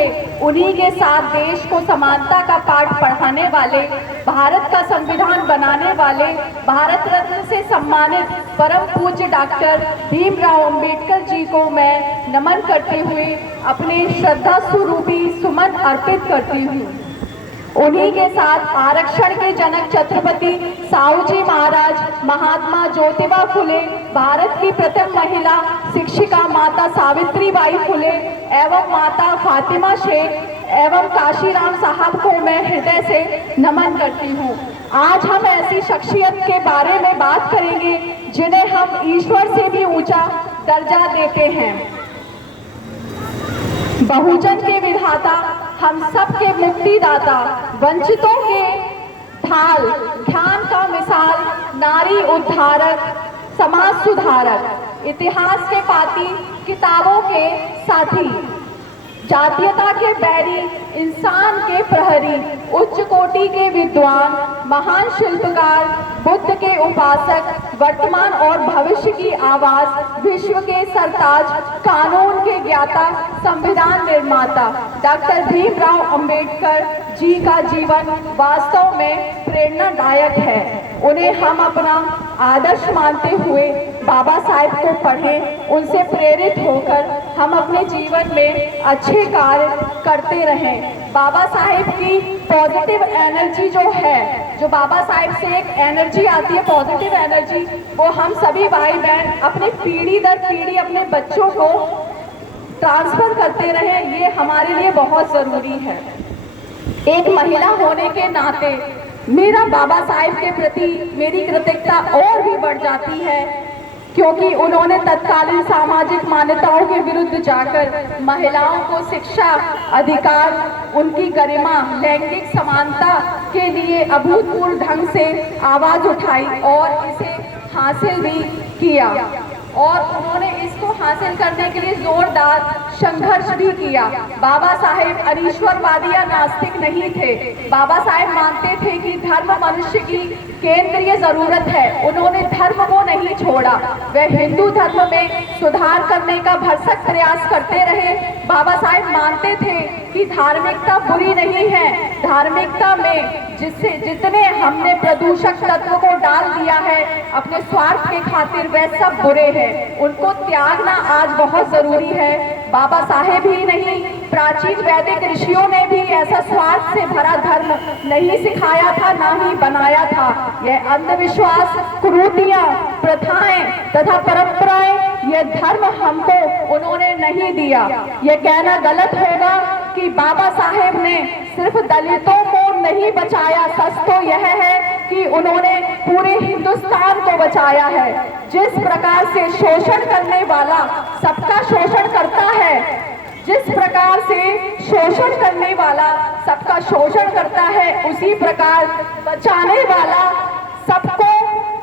हुए, उन्हीं के साथ देश को समानता का पाठ पढ़ाने वाले, भारत का संविधान बनाने वाले, भारत रत्न से सम्मानित परम पूज्य डॉक्टर भीमराव अंबेडकर जी को मैं नमन करते हुए अपने श्रद्धा स्वरूपी सुमन अर्पित करती हूँ। उन्हीं के साथ आरक्षण के जनक छत्रपति साहूजी महाराज, महात्मा ज्योतिबा फुले, भारत की प्रथम महिला शिक्षिका माता सावित्रीबाई फुले एवं माता फातिमा शेख एवं काशीराम साहब को मैं हृदय से नमन करती हूँ। आज हम ऐसी शख्सियत के बारे में बात करेंगे जिन्हें हम ईश्वर से भी ऊंचा दर्जा देते हैं। बहुजन के विधाता, हम सब के मुक्तिदाता, वंचितों के ढाल, ज्ञान का मिसाल, नारी उद्धारक, समाज सुधारक, इतिहास के पाती, किताबों के साथी, जातीयता के बैरी, इंसान के प्रहरी, उच्च कोटि के विद्वान, महान शिल्पकार, बुद्ध के उपासक, वर्तमान और भविष्य की आवाज, विश्व के सरताज, कानून के ज्ञाता, संविधान निर्माता डॉक्टर भीमराव अंबेडकर जी का जीवन वास्तव में प्रेरणादायक है। उन्हें हम अपना आदर्श मानते हुए बाबा साहेब को पढ़ें, उनसे प्रेरित होकर हम अपने जीवन में अच्छे कार्य करते रहें। बाबा साहेब की पॉजिटिव एनर्जी जो है, जो बाबा साहेब से एक एनर्जी आती है, पॉजिटिव एनर्जी, वो हम सभी भाई बहन अपने पीढ़ी दर पीढ़ी अपने बच्चों को ट्रांसफर करते रहें, ये हमारे लिए बहुत ज़रूरी है। एक महिला होने के नाते मेरा बाबा साहेब के प्रति मेरी कृतज्ञता और भी बढ़ जाती है, क्योंकि उन्होंने तत्कालीन सामाजिक मान्यताओं के विरुद्ध जाकर महिलाओं को शिक्षा, अधिकार, उनकी गरिमा, लैंगिक समानता के लिए अभूतपूर्व ढंग से आवाज उठाई और इसे हासिल भी किया। और उन्होंने इसको हासिल करने के लिए जोरदार संघर्ष भी किया। बाबा साहेब अनीश्वरवादी या नास्तिक नहीं थे। बाबा साहेब मानते थे कि धर्म मनुष्य की केंद्रीय जरूरत है। उन्होंने धर्म को नहीं छोड़ा, वे हिंदू धर्म में सुधार करने का भरसक प्रयास करते रहे। बाबा साहेब मानते थे कि धार्मिकता बुरी नहीं है, धार्मिकता में जितने हमने प्रदूषक तत्व को डाल दिया है अपने स्वार्थ के खातिर, वह सब बुरे हैं, उनको त्यागना आज बहुत जरूरी है। बाबा साहेब ही नहीं, प्राचीन वैदिक ऋषियों ने भी ऐसा स्वार्थ से भरा धर्म नहीं सिखाया था, ना ही बनाया था। यह अंधविश्वास, कुरीतियां, प्रथाएं तथा परंपराएं, यह धर्म हमको उन्होंने नहीं दिया। यह कहना गलत होगा कि बाबा साहेब ने सिर्फ दलितों को नहीं बचाया, सच तो यह है कि उन्होंने पूरे हिंदुस्तान को बचाया है। जिस प्रकार से शोषण करने वाला सबका शोषण करता है, जिस प्रकार से शोषण करने वाला सबका शोषण करता है, उसी प्रकार बचाने वाला सबको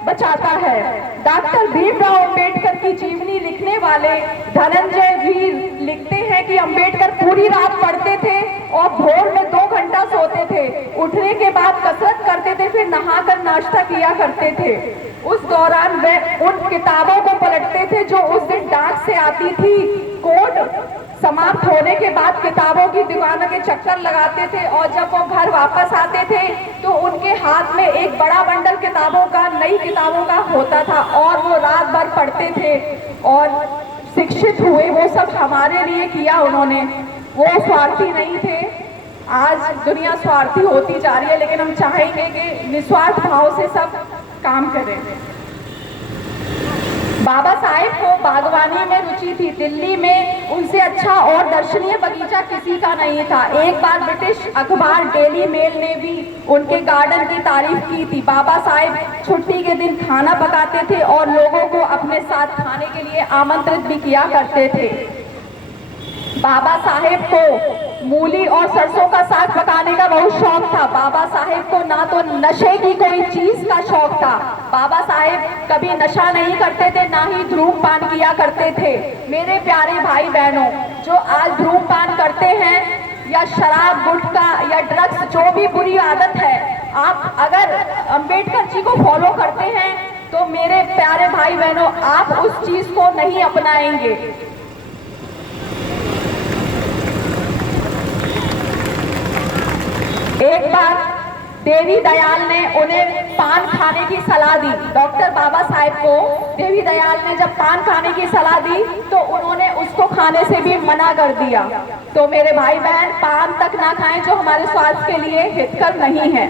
बचाता है। डॉक्टर भीमराव अंबेडकर की जीवनी लिखने वाले धनंजय वीर लिखते हैं कि अंबेडकर पूरी रात पढ़ते थे और भोर में 2 घंटा सोते थे, उठने के बाद कसरत करते थे, फिर नहाकर नाश्ता किया करते थे। उस दौरान वे उन किताबों को पलटते थे जो उस दिन डाक से आती थी। कोर्ट समाप्त होने के बाद किताबों की दुकानों के चक्कर लगाते थे और जब वो घर वापस आते थे तो उनके हाथ में एक बड़ा बंडल किताबों का, नई किताबों का होता था और वो रात भर पढ़ते थे और शिक्षित हुए। वो सब हमारे लिए किया उन्होंने, वो स्वार्थी नहीं थे। आज दुनिया स्वार्थी होती जा रही है, लेकिन हम चाहेंगे कि निस्वार्थ भाव से सब काम करें। बाबा साहेब को बागवानी में रुचि थी। दिल्ली में उनसे अच्छा और दर्शनीय बगीचा किसी का नहीं था। एक बार ब्रिटिश अखबार डेली मेल ने भी उनके गार्डन की तारीफ की थी। बाबा साहेब छुट्टी के दिन खाना पकाते थे और लोगों को अपने साथ खाने के लिए आमंत्रित भी किया करते थे। बाबा साहेब को मूली और सरसों का साग पकाने का बहुत शौक था। बाबा साहेब को ना तो नशे की कोई चीज का शौक था। बाबा साहेब कभी नशा नहीं करते थे, ना ही धूम्रपान किया करते थे। मेरे प्यारे भाई बहनों, जो आज धूम्रपान करते हैं या शराब, गुटखा या ड्रग्स, जो भी बुरी आदत है, आप अगर अंबेडकर जी को फॉलो करते हैं तो मेरे प्यारे भाई बहनों, आप उस चीज को नहीं अपनाएंगे। देवी दयाल ने उन्हें पान खाने की सलाह दी। डॉक्टर बाबा साहेब को देवी दयाल ने जब पान खाने की सलाह दी तो उन्होंने उसको खाने से भी मना कर दिया। तो मेरे भाई बहन, पान तक ना खाएं जो हमारे स्वास्थ्य के लिए हितकर नहीं है।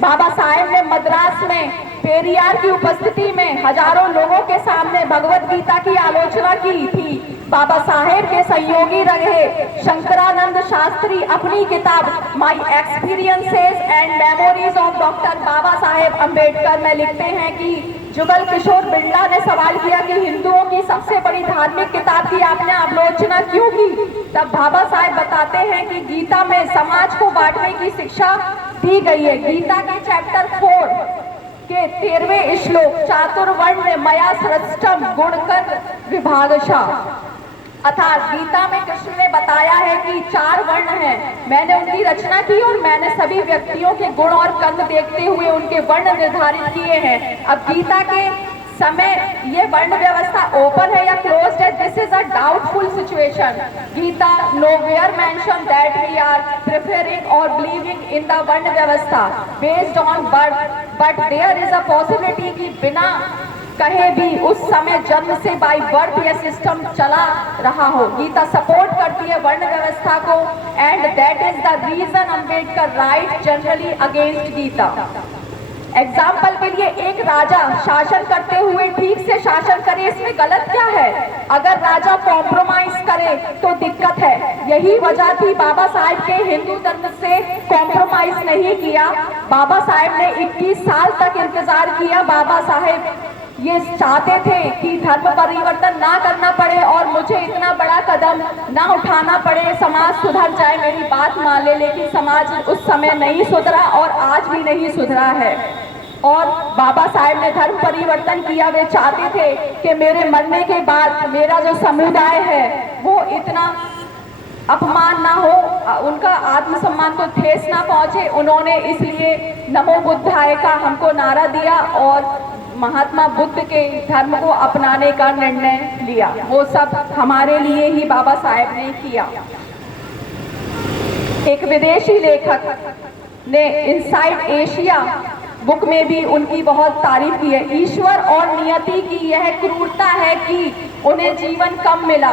बाबा साहेब ने मद्रास में पेरियार की उपस्थिति में हजारों लोगों के सामने भगवत गीता की आलोचना की थी। बाबा साहेब के सहयोगी रहे शंकरानंद शास्त्री अपनी किताब my experiences and memories of doctor Baba Saheb Ambedkar में लिखते हैं कि जुगल किशोर बिरला ने सवाल किया कि हिंदुओं की सबसे बड़ी धार्मिक किताब की आपने आलोचना क्यों की? तब बाबा साहेब बताते हैं कि गीता में समाज को बांटने की शिक्षा दी गई है। गीता के चैप्टर 4 के 13वें श्लोक चातुर्वर्ण मया सृष्टम गुणकर विभागशः, अर्थात गीता में कृष्ण ने बताया है कि 4 वर्ण हैं, मैंने उनकी रचना की और मैंने सभी व्यक्तियों के गुण और कर्म देखते हुए उनके वर्ण निर्धारित किए हैं। अब गीता के समय ये वर्ण व्यवस्था ओपन है या क्लोज्ड है, this is a doubtful situation. Gita nowhere mention that we are preferring और बिलीविंग इन द वर्ण व्यवस्था based on birth, but there is a possibility कि बिना कहे भी उस समय जन्म से बाय बर्थ यह सिस्टम चला रहा हो। गीता सपोर्ट करती है वर्ण व्यवस्था को and that is the reason Ambedkar write generally against Gita. Example के लिए एक राजा शासन करते हुए ठीक से शासन करे, इसमें गलत क्या है? अगर राजा कॉम्प्रोमाइज करे तो दिक्कत है। यही वजह थी बाबा साहेब के हिंदू धर्म से कॉम्प्रोमाइज नहीं किया। बाबा साहेब ने 21 साल तक इंतजार किया। बाबा साहेब ये चाहते थे कि धर्म परिवर्तन ना करना पड़े और मुझे इतना बड़ा कदम ना उठाना पड़े, समाज सुधर जाए, मेरी बात मान ले। लेकिन समाज उस समय नहीं सुधरा और आज भी नहीं सुधरा है। और बाबा साहेब ने धर्म परिवर्तन किया। वे चाहते थे कि मेरे मरने के बाद मेरा जो समुदाय है वो इतना अपमान ना हो, उनका आत्मसम्मान को ठेस ना पहुंचे। उन्होंने इसलिए नमो बुद्धाय का हमको नारा दिया और महात्मा बुद्ध के धर्म को अपनाने का निर्णय लिया। वो सब हमारे लिए ही बाबा साहेब ने किया। एक विदेशी लेखक ने इनसाइड एशिया बुक में भी उनकी बहुत तारीफ की है। ईश्वर और नियति की यह क्रूरता है कि उन्हें जीवन कम मिला।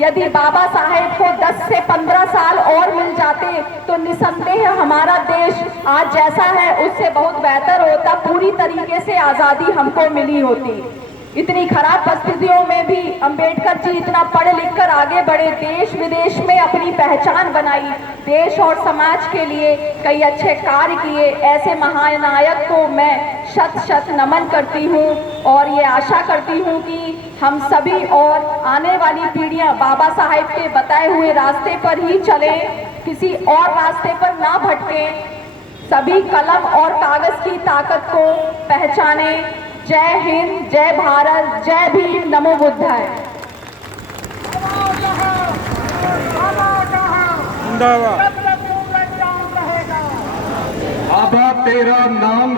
यदि बाबा साहेब को 10 से 15 साल और मिल जाते तो निसंदेह हमारा देश आज जैसा है उससे बहुत बेहतर होता, पूरी तरीके से आज़ादी हमको मिली होती। इतनी खराब परिस्थितियों में भी अंबेडकर जी इतना पढ़ लिख कर आगे बढ़े, देश विदेश में अपनी पहचान बनाई, देश और समाज के लिए कई अच्छे कार्य किए। ऐसे महानायक को मैं शत शत नमन करती हूँ और ये आशा करती हूँ कि हम सभी और आने वाली पीढ़ियाँ बाबा साहेब के बताए हुए रास्ते पर ही चलें, किसी और रास्ते पर ना भटकें। सभी कलम और कागज की ताकत को पहचाने। जय हिंद, जय भारत, जय भीम, नमो बुद्धाय। अब तेरा नाम